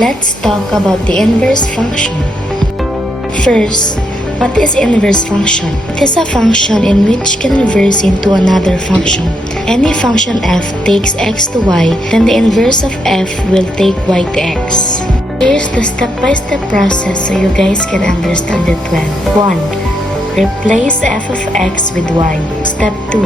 Let's talk about the inverse function. First, what is inverse function? It is a function in which can inverse into another function. Any function f takes x to y, then the inverse of f will take y to x. Here's the step-by-step process so you guys can understand it well. 1. Replace f of x with y. Step 2.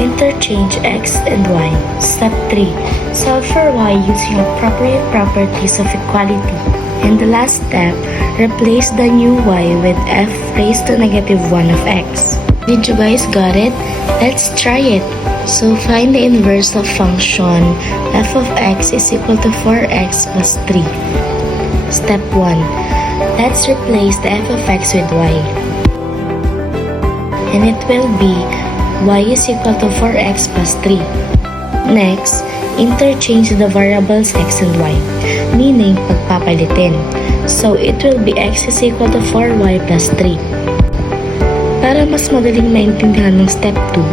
Interchange x and y. Step 3. Solve for y using appropriate properties of equality. In the last step, replace the new y with f raised to negative 1 of x. Did you guys got it? Let's try it. So find the inverse of function f of x is equal to 4x plus 3. Step 1. Let's replace the f of x with y. And it will be y is equal to 4x plus 3. Next, interchange the variables x and y, meaning pagpapalitin. So it will be x is equal to 4y plus 3. Para mas madaling maintindihan ng step 2,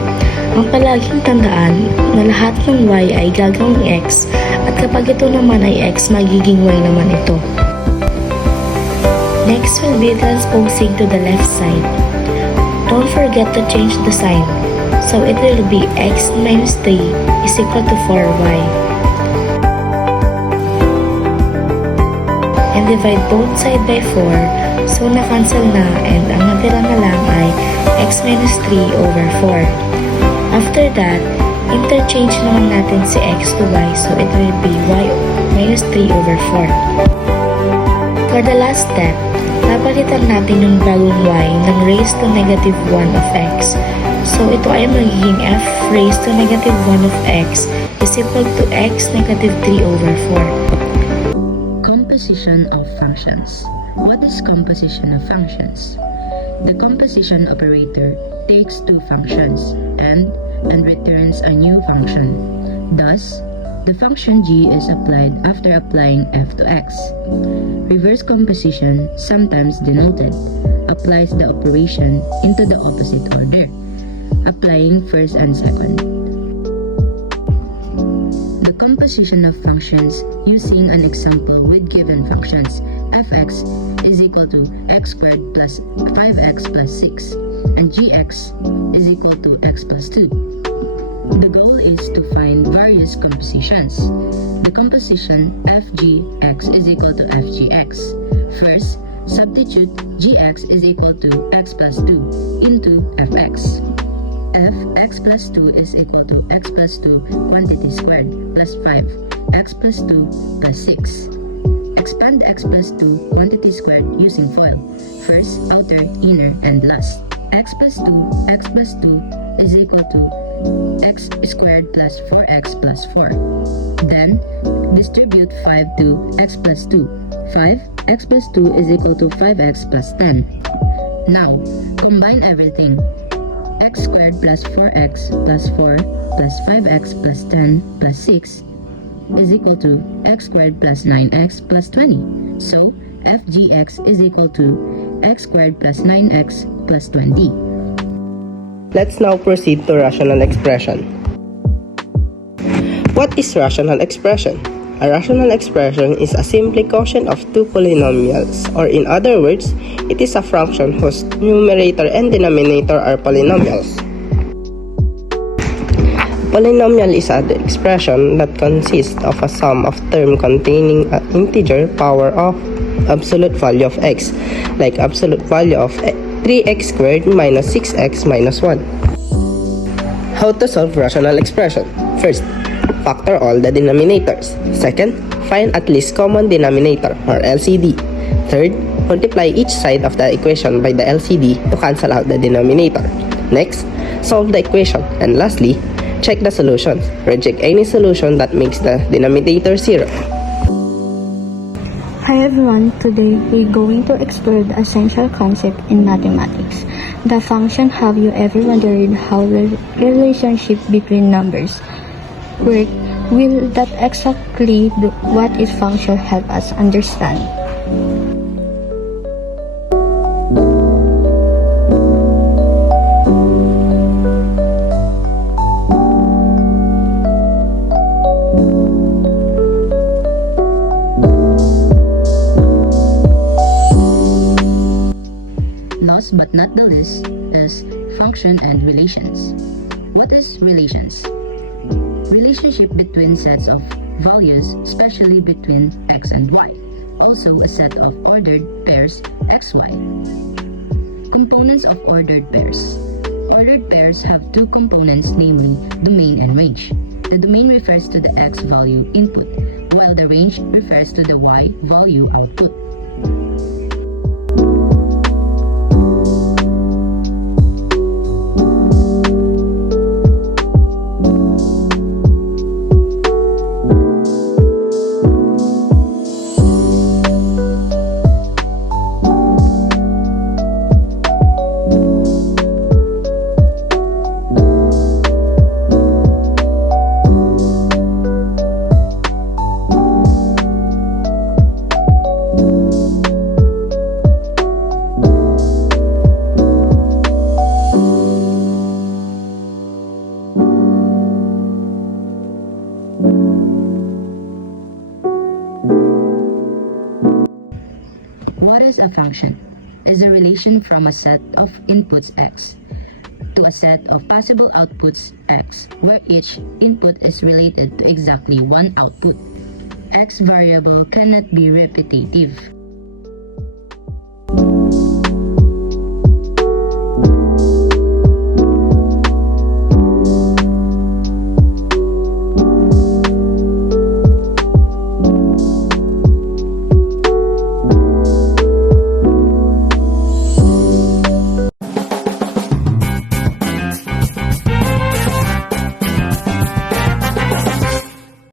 ang palaging tandaan na lahat ng y ay gagawing x at kapag ito naman ay x, magiging y naman ito. Next will be transposing to the left side. Don't forget to change the sign. So it will be x minus 3 is equal to 4y. And divide both side by 4, so na-cancel na and ang natira na lang ay x minus 3 over 4. After that, interchange naman natin si x to y, so it will be y minus 3 over 4. For the last step, papalitan natin yung bagong y ng raised to negative 1 of x. So ito ay magiging f raised to negative 1 of x is equal to x negative 3 over 4. Composition of functions. What is composition of functions? The composition operator takes two functions and returns a new function. Thus, the function g is applied after applying f to x. Reverse composition, sometimes denoted, applies the operation into the opposite order, applying first and second. The composition of functions using an example with given functions fx is equal to x squared plus 5x plus 6 and gx is equal to x plus 2. The goal is to find various compositions. The composition fgx is equal to fgx. First, substitute gx is equal to x plus 2 into fx. Fx plus 2 is equal to x plus 2 quantity squared plus 5 x plus 2 plus 6. Expand x plus 2 quantity squared using FOIL. First, outer, inner, and last. X plus 2 is equal to x squared plus 4x plus 4. Then, distribute 5 to x plus 2. 5x plus 2 is equal to 5x plus 10. Now, combine everything. X squared plus 4x plus 4 plus 5x plus 10 plus 6 is equal to x squared plus 9x plus 20. So, fgx is equal to x squared plus 9x plus 20. Let's now proceed to rational expression. What is rational expression? A rational expression is a simple quotient of two polynomials, or in other words, it is a function whose numerator and denominator are polynomials. Polynomial is an expression that consists of a sum of terms containing an integer power of absolute value of x, like absolute value of 3x squared minus 6x minus 1. How to solve rational expression? First, factor all the denominators. Second, find at least common denominator or LCD. Third, multiply each side of the equation by the LCD to cancel out the denominator. Next, solve the equation. And lastly, check the solutions. Reject any solution that makes the denominator 0. Hi everyone, today we're going to explore the essential concept in mathematics. The function. Have you ever wondered how the relationship between numbers work? Will that exactly what its function help us understand? but the list is function and relations. What is relations? Relationship between sets of values, especially between x and y. Also a set of ordered pairs xy. Components of ordered pairs. Ordered pairs have two components, namely domain and range. The domain refers to the x value input, while the range refers to the y value output. What is a function? Is a relation from a set of inputs x to a set of possible outputs x, where each input is related to exactly one output. X variable cannot be repetitive.